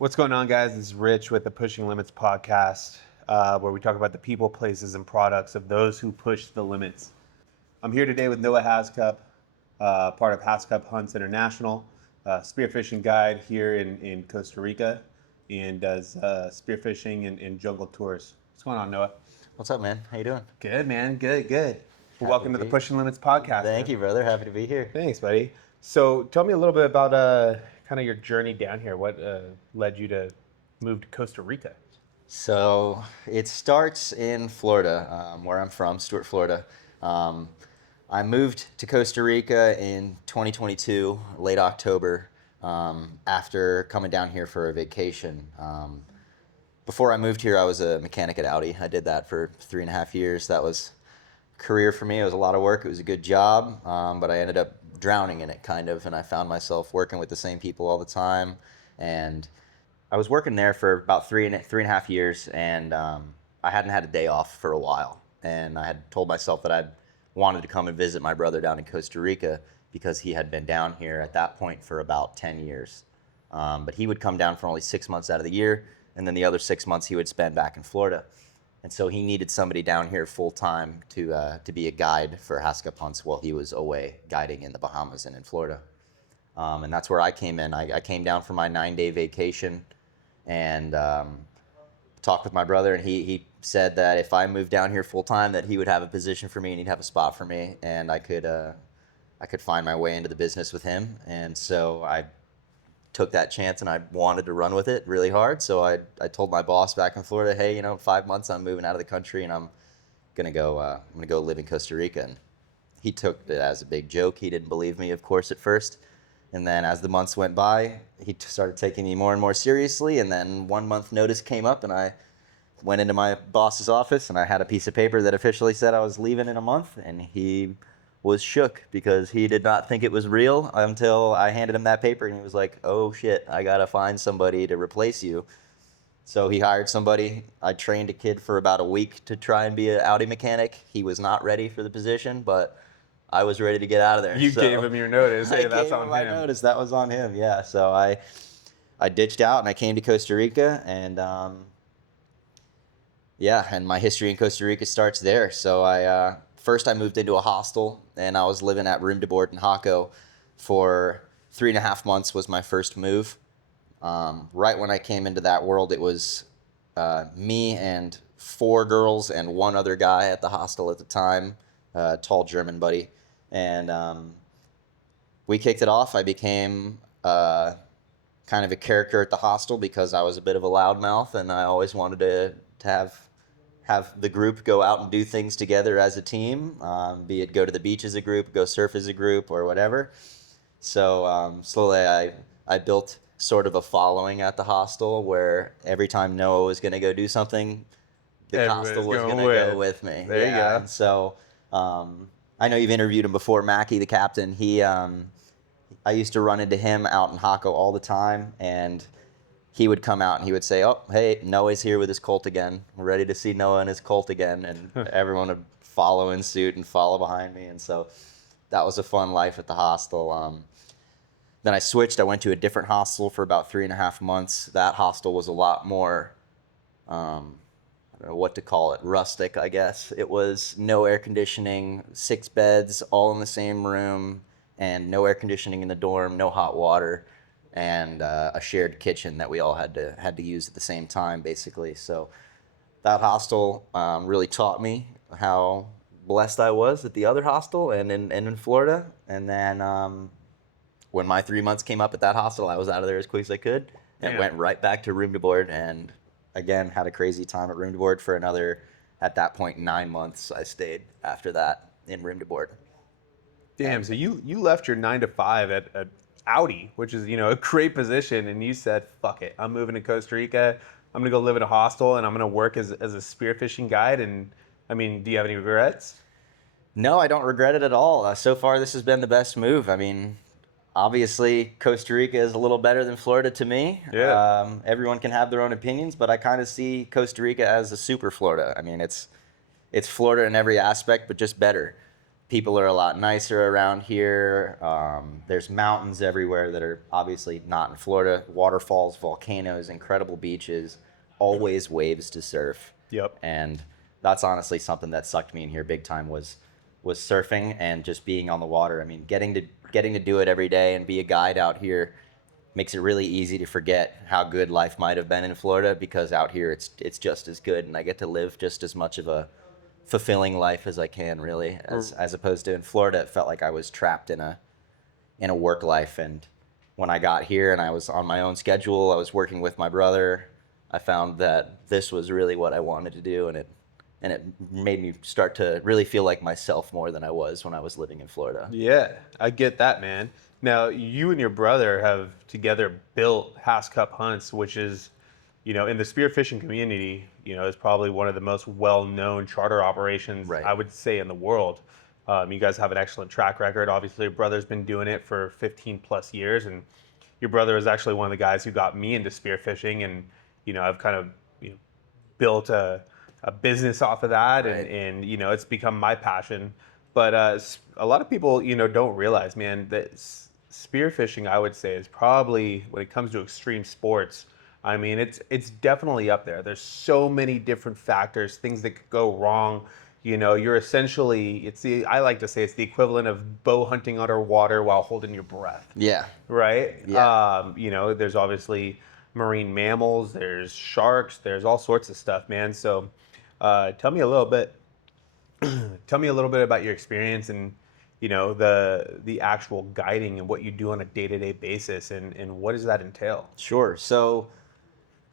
What's going on, guys? This is Rich with the Pushing Limits podcast, where we talk about the people, places, and products of those who push the limits. I'm here today with Noah Hascup, part of Hascup Hunts International, spearfishing guide here in Costa Rica, and does spearfishing and jungle tours. What's going on, Noah? What's up, man? How you doing? Good, man. Good. Well, Happy welcome to to the be Pushing Limits podcast. Thank man. you, brother. Happy to be here. Thanks, buddy. So tell me a little bit about kind of your journey down here. What led you to move to Costa Rica? So it starts in Florida, where I'm from, Stuart, Florida. I moved to Costa Rica in 2022, late October, after coming down here for a vacation. Before I moved here, I was a mechanic at Audi. I did that for 3.5 years. That was a career for me. It was a lot of work. It was a good job, but I ended up drowning in it, kind of, and I found myself working with the same people all the time. And I was working there for about three and a half years, and I hadn't had a day off for a while. And I had told myself that I wanted to come and visit my brother down in Costa Rica because he had been down here at that point for about 10 years. But he would come down for only 6 months out of the year, and then the other 6 months he would spend back in Florida. And so he needed somebody down here full time to be a guide for Hascup hunts while he was away guiding in the Bahamas and in Florida. And that's where I came in. I came down for my 9-day vacation and talked with my brother, and he said that if I moved down here full time, that he would have a position for me and he'd have a spot for me, and I could find my way into the business with him. And so I took that chance, and I wanted to run with it really hard. So I told my boss back in Florida, hey, 5 months I'm moving out of the country, and I'm gonna go live in Costa Rica. And he took it as a big joke. He didn't believe me, of course, at first. And then as the months went by, he started taking me more and more seriously. And then 1 month notice came up, and I went into my boss's office, and I had a piece of paper that officially said I was leaving in a month. And he was shook because he did not think it was real until I handed him that paper, and he was like, oh shit, I gotta find somebody to replace you. So he hired somebody. I trained a kid for about a week to try and be an Audi mechanic. He was not ready for the position, but I was ready to get out of there. You gave him your notice. Hey, that's on him. I noticed that was on him. Yeah. So I ditched out and I came to Costa Rica, and and my history in Costa Rica starts there. So first I moved into a hostel, and I was living at room to board in Jaco for 3.5 months was my first move. Right when I came into that world, it was me and 4 girls and 1 other guy at the hostel at the time, tall German buddy. And we kicked it off. I became kind of a character at the hostel because I was a bit of a loudmouth, and I always wanted to have the group go out and do things together as a team, be it go to the beach as a group, go surf as a group, or whatever. So slowly I built sort of a following at the hostel where every time Noah was going to go do something, the hostel was going to go with me. There you go. And so I know you've interviewed him before, Mackie, the captain. I used to run into him out in Jaco all the time, and he would come out and he would say, oh, hey, Noah's here with his colt again. We're ready to see Noah and his colt again. And everyone would follow in suit and follow behind me. And so that was a fun life at the hostel. Then I switched. I went to a different hostel for about 3.5 months. That hostel was a lot more, I don't know what to call it, rustic, I guess. It was no air conditioning, 6 beds, all in the same room, and no air conditioning in the dorm, no hot water, and a shared kitchen that we all had to use at the same time, basically. So that hostel really taught me how blessed I was at the other hostel and in Florida. And then when my 3 months came up at that hostel, I was out of there as quick as I could and went right back to room to board, and again had a crazy time at room to board for another, at that point, 9 months I stayed after that in room to board. Damn, so you left your 9 to 5 at Audi, which is, a great position, and you said, fuck it, I'm moving to Costa Rica, I'm gonna go live in a hostel, and I'm gonna work as a spearfishing guide. And I mean, do you have any regrets? No, I don't regret it at all. So far, this has been the best move. I mean, obviously, Costa Rica is a little better than Florida to me. Yeah. Everyone can have their own opinions, but I kind of see Costa Rica as a super Florida. I mean, it's Florida in every aspect, but just better. People are a lot nicer around here. There's mountains everywhere that are obviously not in Florida. Waterfalls, volcanoes, incredible beaches, always waves to surf. Yep. And that's honestly something that sucked me in here big time was surfing and just being on the water. I mean, getting to do it every day and be a guide out here makes it really easy to forget how good life might have been in Florida, because out here it's just as good, and I get to live just as much of a fulfilling life as I can, really, as opposed to in Florida. It felt like I was trapped in a work life. And when I got here and I was on my own schedule, I was working with my brother, I found that this was really what I wanted to do, and it made me start to really feel like myself more than I was when I was living in Florida. Yeah, I get that, man. Now, you and your brother have together built Hascup Hunts, which is, in the spearfishing community, is probably one of the most well-known charter operations, Right. I would say, in the world. You guys have an excellent track record. Obviously, your brother's been doing it for 15 plus years, and your brother is actually one of the guys who got me into spearfishing, and I've kind of built a business off of that, Right. and it's become my passion. But a lot of people don't realize, man, that spearfishing, I would say, is probably, when it comes to extreme sports, I mean, it's definitely up there. There's so many different factors, things that could go wrong. You're essentially, I like to say it's the equivalent of bow hunting underwater while holding your breath. Yeah. Right? Yeah. There's obviously marine mammals, there's sharks, there's all sorts of stuff, man. So tell me a little bit about your experience, and the actual guiding and what you do on a day-to-day basis, and what does that entail? Sure. So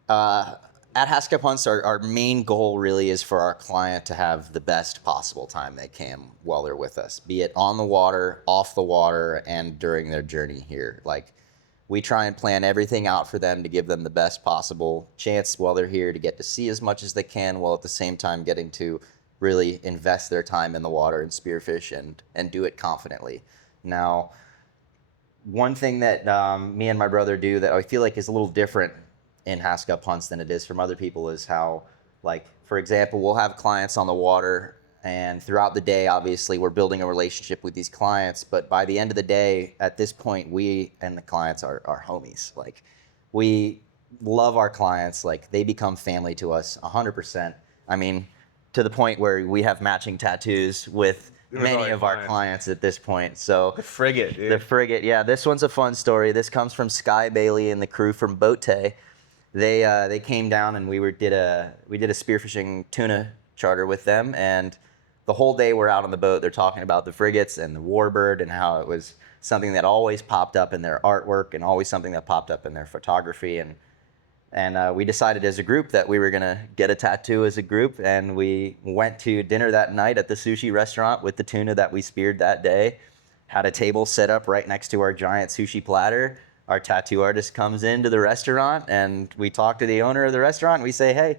at Hascup Hunts, our main goal really is for our client to have the best possible time they can while they're with us, be it on the water, off the water, and during their journey here. Like, we try and plan everything out for them to give them the best possible chance while they're here to get to see as much as they can, while at the same time getting to really invest their time in the water and spearfish and do it confidently. Now, one thing that me and my brother do that I feel like is a little different in Hascup Hunts than it is from other people is how, like, for example, we'll have clients on the water, and throughout the day, obviously, we're building a relationship with these clients. But by the end of the day, at this point, we and the clients are homies. Like, we love our clients. Like, they become family to us 100%. I mean, to the point where we have matching tattoos with many of our clients at this point. So The frigate, dude. the frigate, yeah. This one's a fun story. This comes from Sky Bailey and the crew from Boat. They came down and we did a spearfishing tuna charter with them, and the whole day we're out on the boat, they're talking about the frigates and the warbird and how it was something that always popped up in their artwork and always something that popped up in their photography. And we decided as a group that we were gonna get a tattoo as a group, and we went to dinner that night at the sushi restaurant with the tuna that we speared that day. Had a table set up right next to our giant sushi platter. Our tattoo artist comes into the restaurant, and we talk to the owner of the restaurant, and we say, "Hey,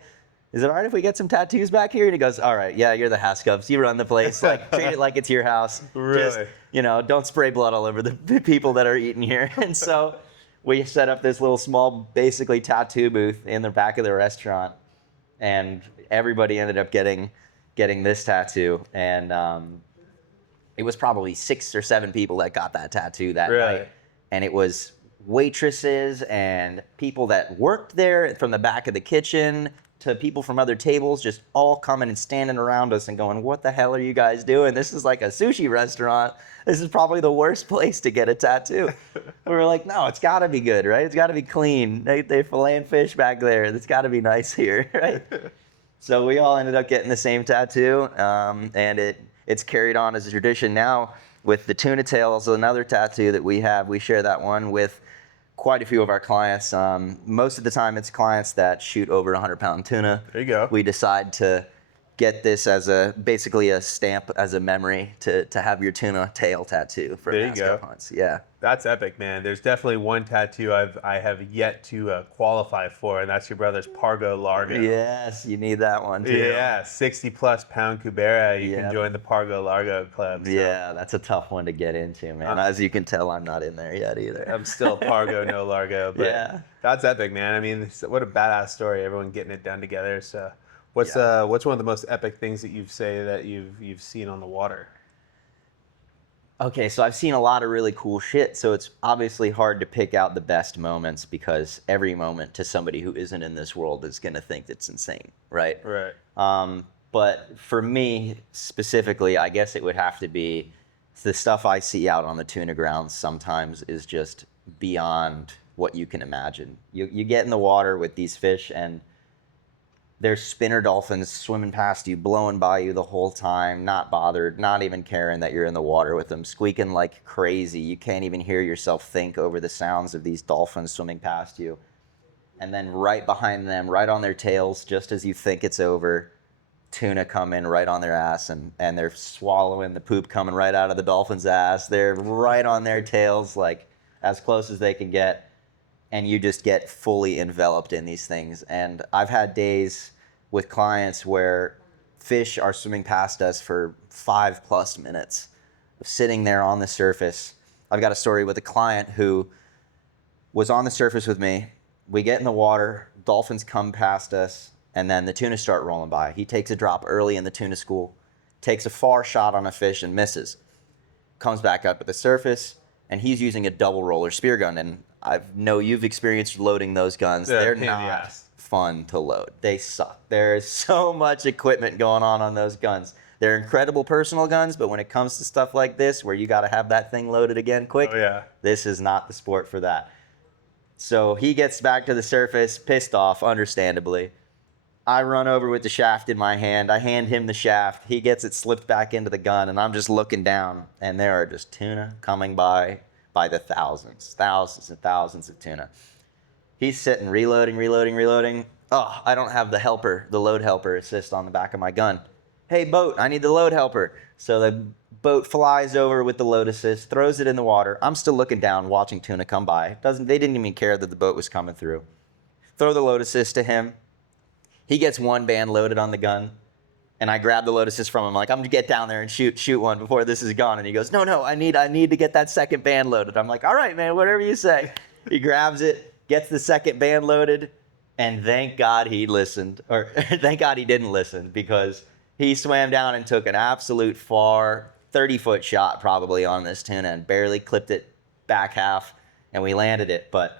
is it all right if we get some tattoos back here?" And he goes, "All right, yeah, you're the Hascups. You run the place. Like, treat it like it's your house. Really? Just, don't spray blood all over the people that are eating here." And so we set up this little small, basically tattoo booth in the back of the restaurant, and everybody ended up getting this tattoo. And it was probably 6 or 7 people that got that tattoo that night. And it was waitresses and people that worked there from the back of the kitchen to people from other tables, just all coming and standing around us and going, "What the hell are you guys doing? This is like a sushi restaurant. This is probably the worst place to get a tattoo." We were like, "No, it's got to be good, right? It's got to be clean. They're filleting fish back there. It's got to be nice here," right? So we all ended up getting the same tattoo, and it's carried on as a tradition now with the tuna tails, another tattoo that we have. We share that one with quite a few of our clients. Most of the time it's clients that shoot over 100-pound tuna. There you go. We decide to get this as basically a stamp, as a memory to have your tuna tail tattoo for There you Hascup go. Hunts. Yeah. That's epic, man. There's definitely one tattoo I have yet to qualify for, and that's your brother's Pargo Largo. Yes, you need that one too. Yeah, 60-plus pound Cubera. You Yeah. can join the Pargo Largo club. So. Yeah, that's a tough one to get into, man. As you can tell, I'm not in there yet either. I'm still Pargo, no Largo. But Yeah. That's epic, man. I mean, what a badass story. Everyone getting it done together. So, what's one of the most epic things that you've seen on the water? Okay, so I've seen a lot of really cool shit, so it's obviously hard to pick out the best moments because every moment to somebody who isn't in this world is going to think it's insane, right? Right. But for me specifically, I guess it would have to be the stuff I see out on the tuna grounds sometimes is just beyond what you can imagine. You get in the water with these fish and there's spinner dolphins swimming past you, blowing by you the whole time, not bothered, not even caring that you're in the water with them, squeaking like crazy. You can't even hear yourself think over the sounds of these dolphins swimming past you. And then right behind them, right on their tails, just as you think it's over, tuna come in right on their ass, and they're swallowing the poop coming right out of the dolphin's ass. They're right on their tails, like as close as they can get. And you just get fully enveloped in these things. And I've had days with clients where fish are swimming past us for 5+ minutes of sitting there on the surface. I've got a story with a client who was on the surface with me. We get in the water, dolphins come past us, and then the tuna start rolling by. He takes a drop early in the tuna school, takes a far shot on a fish and misses. Comes back up at the surface, and he's using a double roller spear gun. And I know you've experienced loading those guns. Yeah, They're pain in the not ass. fun to load. They suck. There's so much equipment going on those guns. They're incredible personal guns, but when it comes to stuff like this, where you got to have that thing loaded again quick, Oh yeah. this is not the sport for that. So he gets back to the surface, pissed off, understandably. I run over with the shaft in my hand. I hand him the shaft. He gets it slipped back into the gun, and I'm just looking down, and there are just tuna coming by the thousands and thousands of tuna. He's sitting, reloading. Oh, I don't have the load helper assist on the back of my gun. Hey, boat, I need the load helper. So the boat flies over with the load assist, throws it in the water. I'm still looking down, watching tuna come by. They didn't even care that the boat was coming through. Throw the load assist to him. He gets one band loaded on the gun, and I grab the load assist from him. I'm like, I'm gonna get down there and shoot one before this is gone. And he goes, no, I need to get that second band loaded. I'm like, all right, man, whatever you say. He grabs it, gets the second band loaded, and thank God he listened, or thank God he didn't listen, because he swam down and took an absolute far 30-foot shot probably on this tuna and barely clipped it back half, and we landed it. But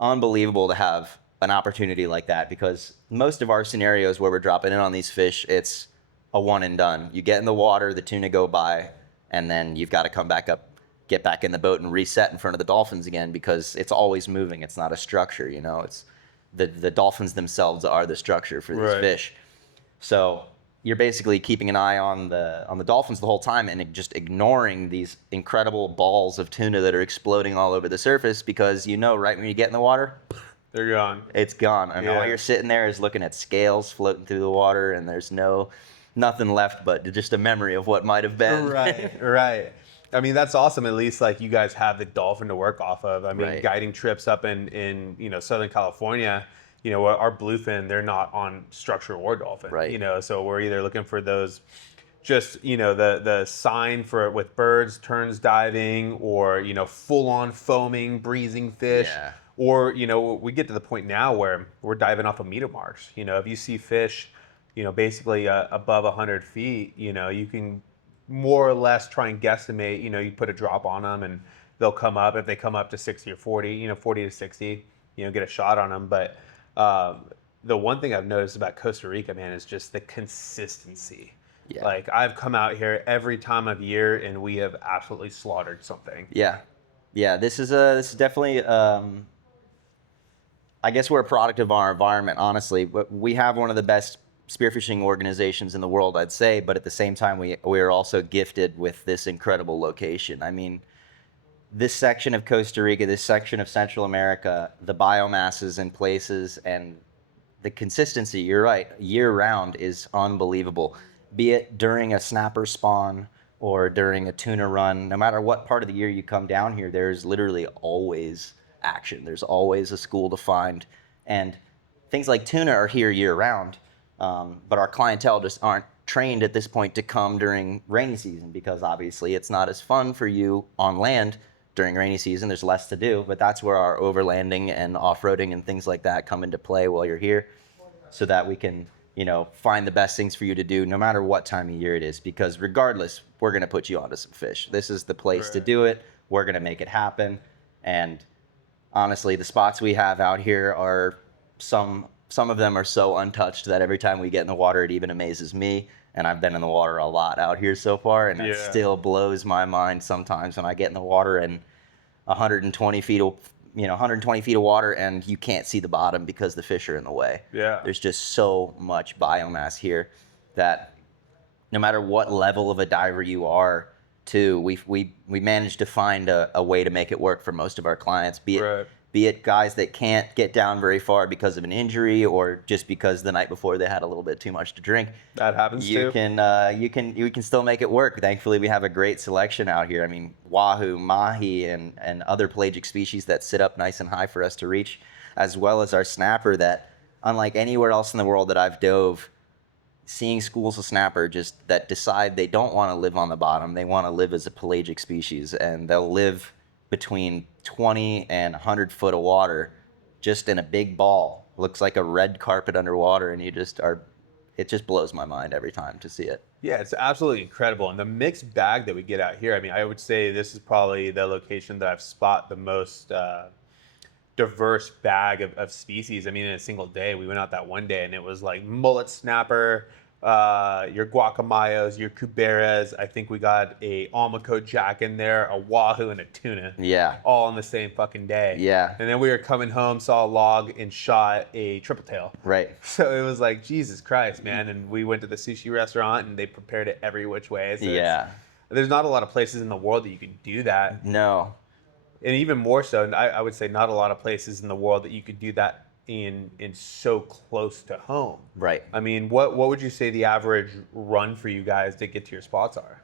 unbelievable to have an opportunity like that, because most of our scenarios where we're dropping in on these fish, it's a one and done. You get in the water, the tuna go by, and then you've got to come back up, get back in the boat and reset in front of the dolphins again, because it's always moving. It's not a structure, it's the dolphins themselves are the structure for these fish. So you're basically keeping an eye on the dolphins the whole time and just ignoring these incredible balls of tuna that are exploding all over the surface, because right when you get in the water, They're gone. it's gone. And all you're sitting there is looking at scales floating through the water, and there's nothing left but just a memory of what might have been. Right. I mean, that's awesome. At least like you guys have the dolphin to work off of. I mean, guiding trips up in Southern California, our bluefin, they're not on structure or dolphin. Right. So we're either looking for those just, the sign for with birds, terns diving, or, full on foaming, breezing fish. Yeah. Or, we get to the point now where we're diving off of meter marks. If you see fish, basically above 100 feet, you can more or less try and guesstimate, you put a drop on them and they'll come up. If they come up to 60 or 40, 40 to 60, get a shot on them. But the one thing I've noticed about Costa Rica, man, is just the consistency. Yeah. Like I've come out here every time of year and we have absolutely slaughtered something. Yeah. This is definitely, I guess we're a product of our environment, honestly. But we have one of the best spearfishing organizations in the world, I'd say. But at the same time, we are also gifted with this incredible location. I mean, this section of Costa Rica, this section of Central America, the biomasses and places, and the consistency, you're right, year round is unbelievable. Be it during a snapper spawn or during a tuna run, no matter what part of the year you come down here, there's literally always action. There's always a school to find. And things like tuna are here year round, but our clientele just aren't trained at this point to come during rainy season, because obviously it's not as fun for you on land during rainy season. There's less to do, but that's where our overlanding and off-roading and things like that come into play while you're here, so that we can find the best things for you to do no matter what time of year it is, because regardless, we're going to put you onto some fish. This is the place to do it. We're going to make it happen. And honestly, the spots we have out here are some of them are so untouched that every time we get in the water, it even amazes me. And I've been in the water a lot out here so far, and it still blows my mind sometimes when I get in the water and 120 feet of 120 feet of water, and you can't see the bottom because the fish are in the way. Yeah. There's just so much biomass here that no matter what level of a diver you are, too, we managed to find a way to make it work for most of our clients, be it guys that can't get down very far because of an injury or just because the night before they had a little bit too much to drink. That happens you too. You can still make it work. Thankfully, we have a great selection out here. I mean, wahoo, mahi, and other pelagic species that sit up nice and high for us to reach, as well as our snapper that, unlike anywhere else in the world that I've dove, seeing schools of snapper just that decide they don't want to live on the bottom. They want to live as a pelagic species, and they'll live between 20 and 100 foot of water just in a big ball. Looks like a red carpet underwater, and it just blows my mind every time to see it. Yeah, it's absolutely incredible. And the mixed bag that we get out here, I mean, I would say this is probably the location that I've spot the most diverse bag of species. I mean, in a single day, we went out that one day and it was like mullet snapper, your guacamayos, your cuberas. I think we got a almaco jack in there, a wahoo, and a tuna. Yeah. All on the same fucking day. Yeah. And then we were coming home, saw a log, and shot a triple tail. Right. So it was like, Jesus Christ, man. And we went to the sushi restaurant and they prepared it every which way. So there's not a lot of places in the world that you can do that. No. And even more so, I would say not a lot of places in the world that you could do that in so close to home. Right. I mean, what would you say the average run for you guys to get to your spots are?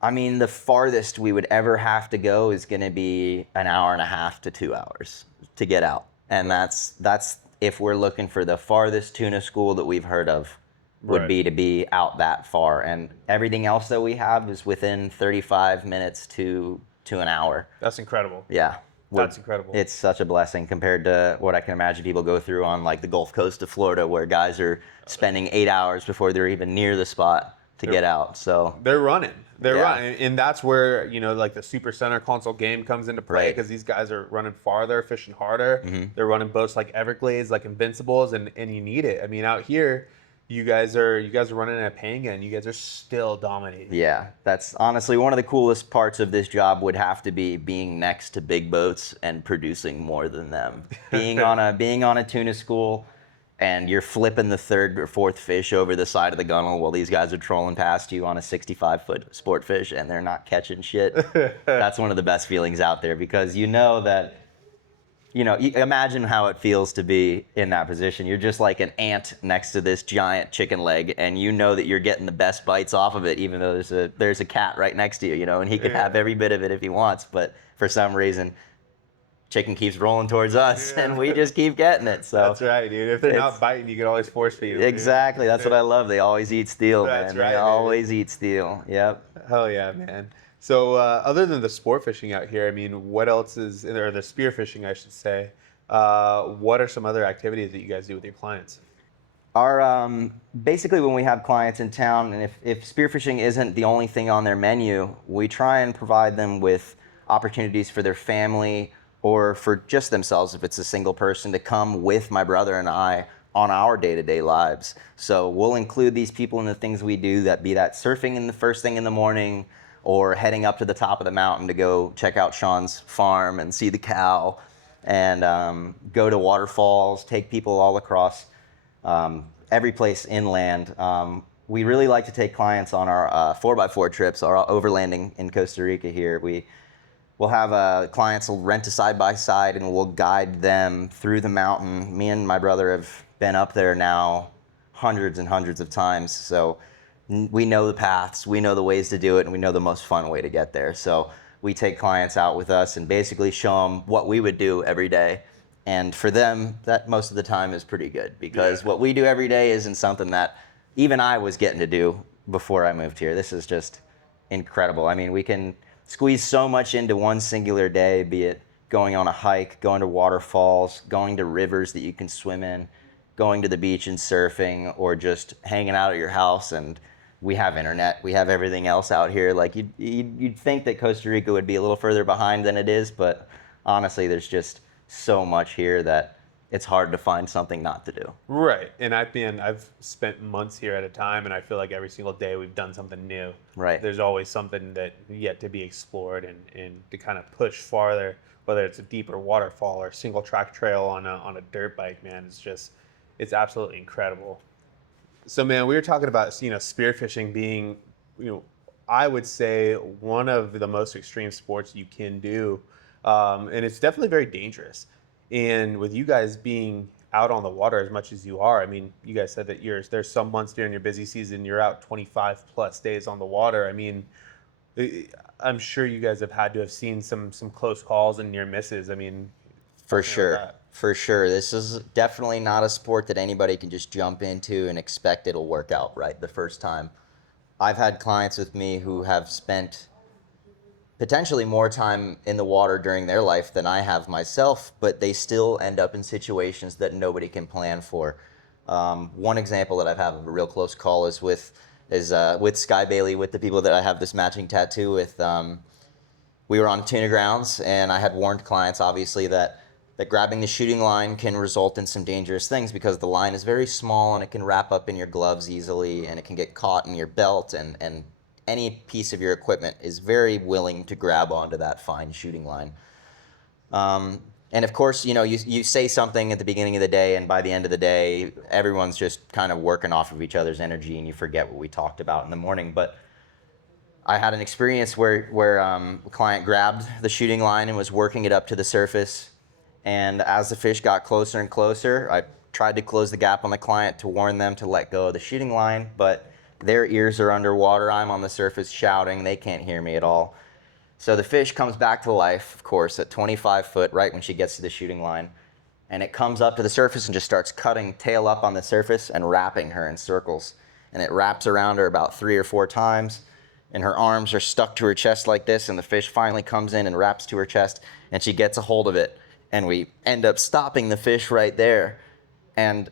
I mean, the farthest we would ever have to go is going to be an hour and a half to 2 hours to get out. And that's if we're looking for the farthest tuna school that we've heard of would be to be out that far. And everything else that we have is within 35 minutes to an hour. That's incredible. Yeah. That's incredible. It's such a blessing compared to what I can imagine people go through on like the Gulf Coast of Florida, where guys are spending 8 hours before they're even near the spot to get out. So they're running. They're running. And that's where, like the Super Center console game comes into play, because these guys are running farther, fishing harder. Mm-hmm. They're running boats like Everglades, like Invincibles, and you need it. I mean, out here, you guys are running at Panga, and you guys are still dominating. Yeah, that's honestly one of the coolest parts of this job would have to be being next to big boats and producing more than them. Being on a tuna school, and you're flipping the third or fourth fish over the side of the gunnel while these guys are trolling past you on a 65-foot sport fish, and they're not catching shit. That's one of the best feelings out there, because you know that. Imagine how it feels to be in that position. You're just like an ant next to this giant chicken leg, and you know that you're getting the best bites off of it, even though there's a cat right next to you, and he could have every bit of it if he wants, but for some reason, chicken keeps rolling towards us, and we just keep getting it. So that's right, dude. If they're not biting, you can always force feed them. Exactly. That's what I love. They always eat steel, that's man. Right, they always eat steel. Yep. Hell yeah, man. So other than the sport fishing out here, I mean, what else is, or the spearfishing, I should say, what are some other activities that you guys do with your clients? Our basically, when we have clients in town, and if spearfishing isn't the only thing on their menu, we try and provide them with opportunities for their family or for just themselves, if it's a single person, to come with my brother and I on our day-to-day lives. So we'll include these people in the things we do, that surfing in the first thing in the morning, or heading up to the top of the mountain to go check out Sean's farm and see the cow, and go to waterfalls, take people all across every place inland. We really like to take clients on our 4x4 trips, our overlanding in Costa Rica here. We'll have clients will rent a side-by-side, and we'll guide them through the mountain. Me and my brother have been up there now hundreds and hundreds of times, so we know the paths, we know the ways to do it, and we know the most fun way to get there. So we take clients out with us and basically show them what we would do every day. And for them, that most of the time is pretty good, because what we do every day isn't something that even I was getting to do before I moved here. This is just incredible. I mean, we can squeeze so much into one singular day, be it going on a hike, going to waterfalls, going to rivers that you can swim in, going to the beach and surfing, or just hanging out at your house, and we have internet, we have everything else out here. Like you'd think that Costa Rica would be a little further behind than it is, but honestly, there's just so much here that it's hard to find something not to do. Right. And I've spent months here at a time, and I feel like every single day we've done something new. Right. There's always something that yet to be explored, and to kind of push farther, whether it's a deeper waterfall or single track trail on a dirt bike, man, it's absolutely incredible. So, man, we were talking about, spearfishing being, I would say one of the most extreme sports you can do. And it's definitely very dangerous. And with you guys being out on the water as much as you are, I mean, you guys said that there's some months during your busy season, you're out 25 plus days on the water. I mean, I'm sure you guys have had to have seen some close calls and near misses. I mean, For sure. For sure. This is definitely not a sport that anybody can just jump into and expect it'll work out right the first time. I've had clients with me who have spent potentially more time in the water during their life than I have myself, but they still end up in situations that nobody can plan for. One example that I've had of a real close call is with Sky Bailey, with the people that I have this matching tattoo with. We were on tuna grounds, and I had warned clients, obviously, that grabbing the shooting line can result in some dangerous things because the line is very small and it can wrap up in your gloves easily, and it can get caught in your belt, and any piece of your equipment is very willing to grab onto that fine shooting line. And of course, you say something at the beginning of the day, and by the end of the day, everyone's just kind of working off of each other's energy, and you forget what we talked about in the morning. But I had an experience where a client grabbed the shooting line and was working it up to the surface. And as the fish got closer and closer, I tried to close the gap on the client to warn them to let go of the shooting line, but their ears are underwater. I'm on the surface shouting. They can't hear me at all. So the fish comes back to life, of course, at 25 foot, right when she gets to the shooting line. And it comes up to the surface and just starts cutting tail up on the surface and wrapping her in circles. And it wraps around her about 3 or 4 times. And her arms are stuck to her chest like this. And the fish finally comes in and wraps to her chest. And she gets a hold of it. And we end up stopping the fish right there. And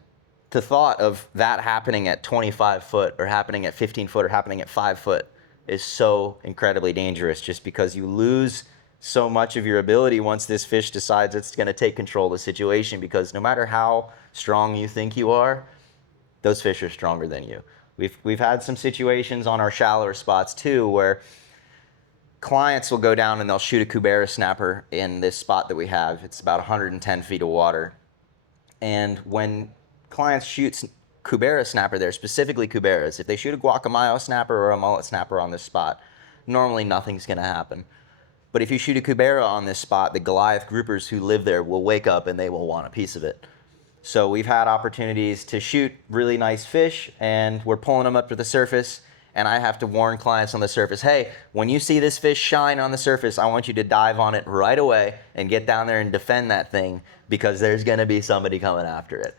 the thought of that happening at 25 foot or happening at 15 foot or happening at 5 foot is so incredibly dangerous, just because you lose so much of your ability once this fish decides it's going to take control of the situation, because no matter how strong you think you are, those fish are stronger than you. We've had some situations on our shallower spots too where clients will go down and they'll shoot a Cubera snapper in this spot that we have. It's about 110 feet of water. And when clients shoot Cubera snapper there, specifically Cuberas, if they shoot a guacamayo snapper or a mullet snapper on this spot, normally nothing's going to happen. But if you shoot a Cubera on this spot, the Goliath groupers who live there will wake up and they will want a piece of it. So we've had opportunities to shoot really nice fish, and we're pulling them up to the surface, and I have to warn clients on the surface, hey, when you see this fish shine on the surface, I want you to dive on it right away and get down there and defend that thing, because there's going to be somebody coming after it.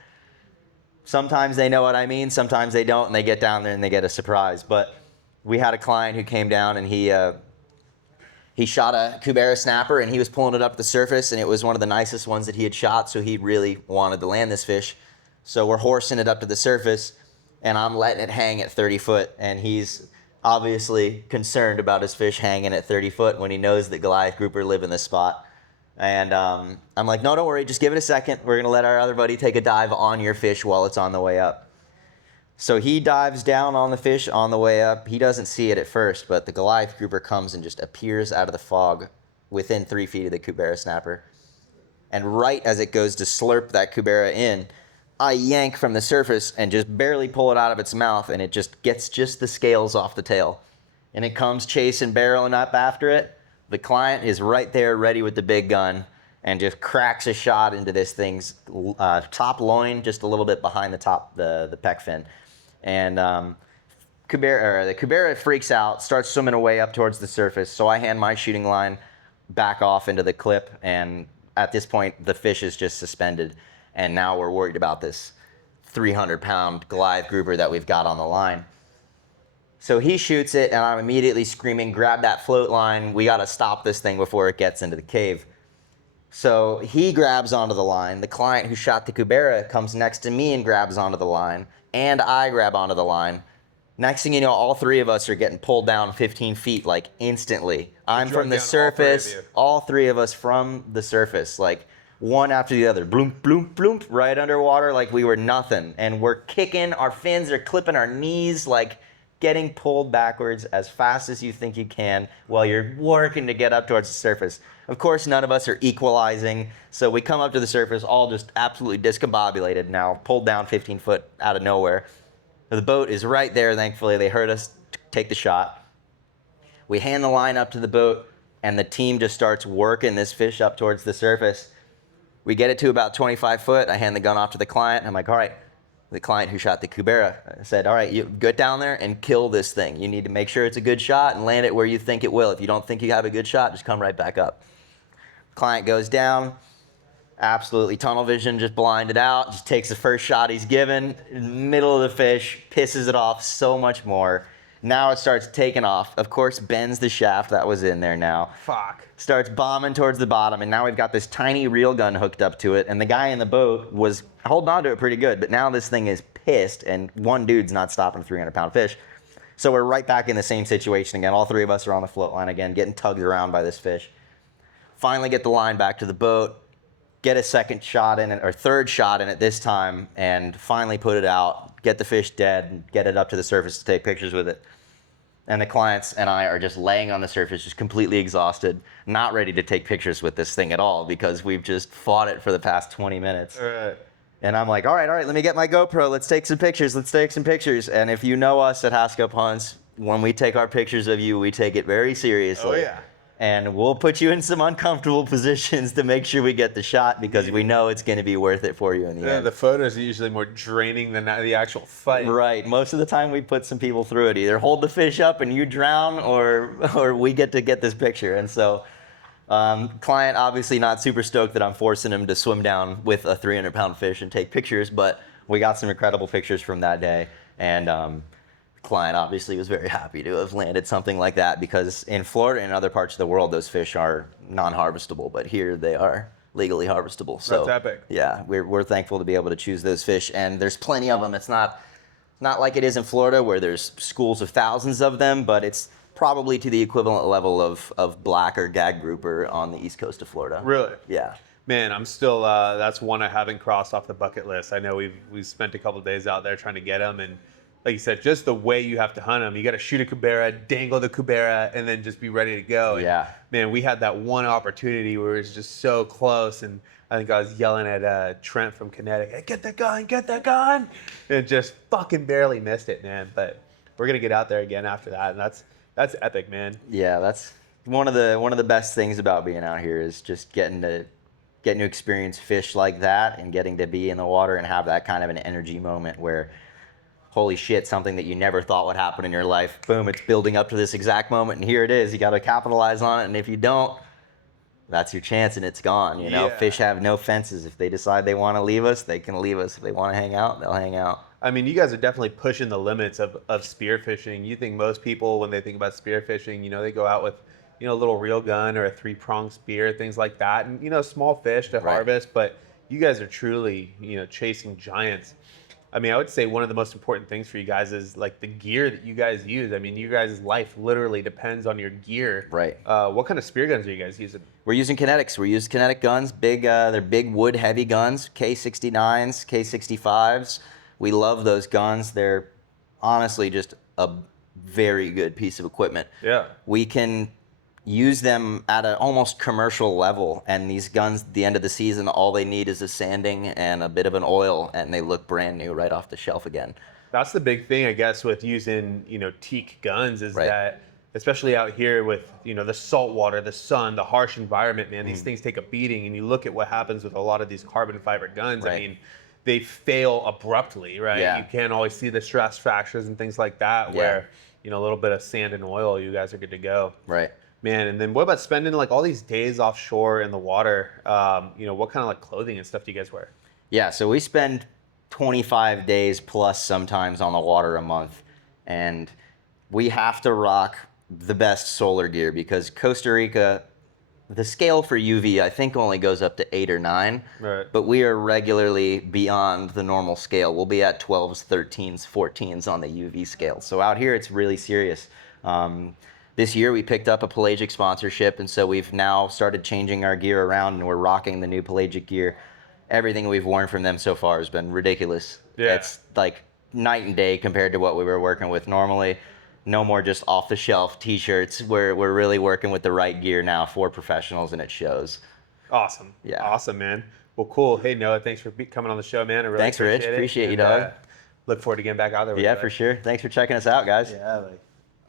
Sometimes they know what I mean, sometimes they don't, and they get down there and they get a surprise. But we had a client who came down and he shot a Cubera snapper, and he was pulling it up the surface, and it was one of the nicest ones that he had shot, so he really wanted to land this fish. So we're horsing it up to the surface, and I'm letting it hang at 30 foot, and he's obviously concerned about his fish hanging at 30 foot when he knows that Goliath grouper live in this spot. And I'm like, no, don't worry, just give it a second. We're going to let our other buddy take a dive on your fish while it's on the way up. So he dives down on the fish on the way up. He doesn't see it at first, but the Goliath grouper comes and just appears out of the fog within 3 feet of the Cubera snapper. And right as it goes to slurp that Cubera in, I yank from the surface and just barely pull it out of its mouth, and it just gets just the scales off the tail. And it comes chasing, barreling up after it. The client is right there ready with the big gun and just cracks a shot into this thing's top loin, just a little bit behind the top, the pec fin. And the Cubera freaks out, starts swimming away up towards the surface. So I hand my shooting line back off into the clip, and at this point, the fish is just suspended. And now we're worried about this 300-pound Goliath grouper that we've got on the line. So he shoots it, and I'm immediately screaming, grab that float line. We got to stop this thing before it gets into the cave. So he grabs onto the line. The client who shot the cubera comes next to me and grabs onto the line. And I grab onto the line. Next thing you know, all three of us are getting pulled down 15 feet, like instantly. I'm drug from the down all three of surface, you. all three of us from the surface, like one after the other, bloom, bloom, bloom, right underwater, like we were nothing. And we're kicking, our fins are clipping our knees, like getting pulled backwards as fast as you think you can while you're working to get up towards the surface. Of course, none of us are equalizing, so we come up to the surface all just absolutely discombobulated now, pulled down 15 foot out of nowhere. The boat is right there, thankfully. They heard us take the shot. We hand the line up to the boat, and the team just starts working this fish up towards the surface. We get it to about 25 foot. I hand the gun off to the client. I'm like, all right, the client who shot the cubera, I said, all right, you get down there and kill this thing. You need to make sure it's a good shot and land it where you think it will. If you don't think you have a good shot, just come right back up. Client goes down, absolutely tunnel vision, just blinded out, just takes the first shot he's given, in the middle of the fish, pisses it off so much more. Now it starts taking off. Of course, bends the shaft that was in there now. Fuck. Starts bombing towards the bottom, and now we've got this tiny reel gun hooked up to it, and the guy in the boat was holding on to it pretty good, but now this thing is pissed, and one dude's not stopping a 300-pound fish. So we're right back in the same situation again. All three of us are on the float line again, getting tugged around by this fish. Finally get the line back to the boat, get a second shot in it, or third shot in it this time, and finally put it out, get the fish dead, and get it up to the surface to take pictures with it. And the clients and I are just laying on the surface, just completely exhausted, not ready to take pictures with this thing at all because we've just fought it for the past 20 minutes. All right. And I'm like, all right, let me get my GoPro. Let's take some pictures. And if you know us at Hascup Hunts, when we take our pictures of you, we take it very seriously. Oh, yeah. And we'll put you in some uncomfortable positions to make sure we get the shot because we know it's going to be worth it for you in the end. The photos are usually more draining than the actual fight. Right. Most of the time we put some people through it. Either hold the fish up and you drown or we get to get this picture. And so client obviously not super stoked that I'm forcing him to swim down with a 300-pound fish and take pictures, but we got some incredible pictures from that day. And client obviously was very happy to have landed something like that because in Florida and other parts of the world, those fish are non-harvestable, but here they are legally harvestable. So that's epic. Yeah, we're thankful to be able to choose those fish, and there's plenty of them. It's not like it is in Florida where there's schools of thousands of them, but it's probably to the equivalent level of black or gag grouper on the east coast of Florida. Really? Yeah. Man, I'm still. That's one I haven't crossed off the bucket list. I know we've spent a couple of days out there trying to get them, and like you said, just the way you have to hunt them. You got to shoot a cubera, dangle the cubera, and then just be ready to go. And, Yeah. man, we had that one opportunity where it was just so close, and I think I was yelling at Trent from Kinetic, "Hey, get that gun!" And just fucking barely missed it, man. But we're gonna get out there again after that, and that's epic, man. Yeah, that's one of the best things about being out here is just getting to experience fish like that and getting to be in the water and have that kind of an energy moment where, holy shit, something that you never thought would happen in your life, boom, it's building up to this exact moment, and here it is. You got to capitalize on it, and if you don't, that's your chance, and it's gone. You know, Yeah. fish have no fences. If they decide they want to leave us, they can leave us. If they want to hang out, they'll hang out. I mean, you guys are definitely pushing the limits of spearfishing. You think most people, when they think about spearfishing, they go out with, a little reel gun or a 3-pronged spear, things like that, and, small fish to Right. harvest. But you guys are truly, chasing giants. I mean, I would say one of the most important things for you guys is like the gear that you guys use. I mean, you guys' life literally depends on your gear. Right. What kind of spear guns are you guys using? We're using kinetics. We use kinetic guns. They're big wood heavy guns, K69s, K65s. We love those guns. They're honestly just a very good piece of equipment. Yeah. We can use them at an almost commercial level, and these guns at the end of the season, all they need is a sanding and a bit of an oil, and they look brand new right off the shelf again. That's the big thing, I guess, with using, teak guns is Right. that, especially out here with, the salt water, the sun, the harsh environment, man, these things take a beating. And you look at what happens with a lot of these carbon fiber guns. Right. I mean, they fail abruptly, right? Yeah. You can't always see the stress fractures and things like that Yeah. where, a little bit of sand and oil, you guys are good to go. Right. Man, and then what about spending like all these days offshore in the water? What kind of like clothing and stuff do you guys wear? Yeah, so we spend 25 days plus sometimes on the water a month, and we have to rock the best solar gear because Costa Rica, the scale for UV, I think, only goes up to 8 or 9. Right. But we are regularly beyond the normal scale. We'll be at 12s, 13s, 14s on the UV scale. So out here, it's really serious. This year, we picked up a pelagic sponsorship, and so we've now started changing our gear around, and we're rocking the new pelagic gear. Everything we've worn from them so far has been ridiculous. Yeah. It's like night and day compared to what we were working with normally. No more just off the shelf t-shirts. We're really working with the right gear now for professionals, and it shows. Awesome. Yeah. Awesome, man. Well, cool. Hey, Noah, thanks for coming on the show, man. I really Thanks, Rich. appreciate it. Appreciate you, And, dog. look forward to getting back out there with you. Yeah, for sure. Thanks for checking us out, guys. Yeah, like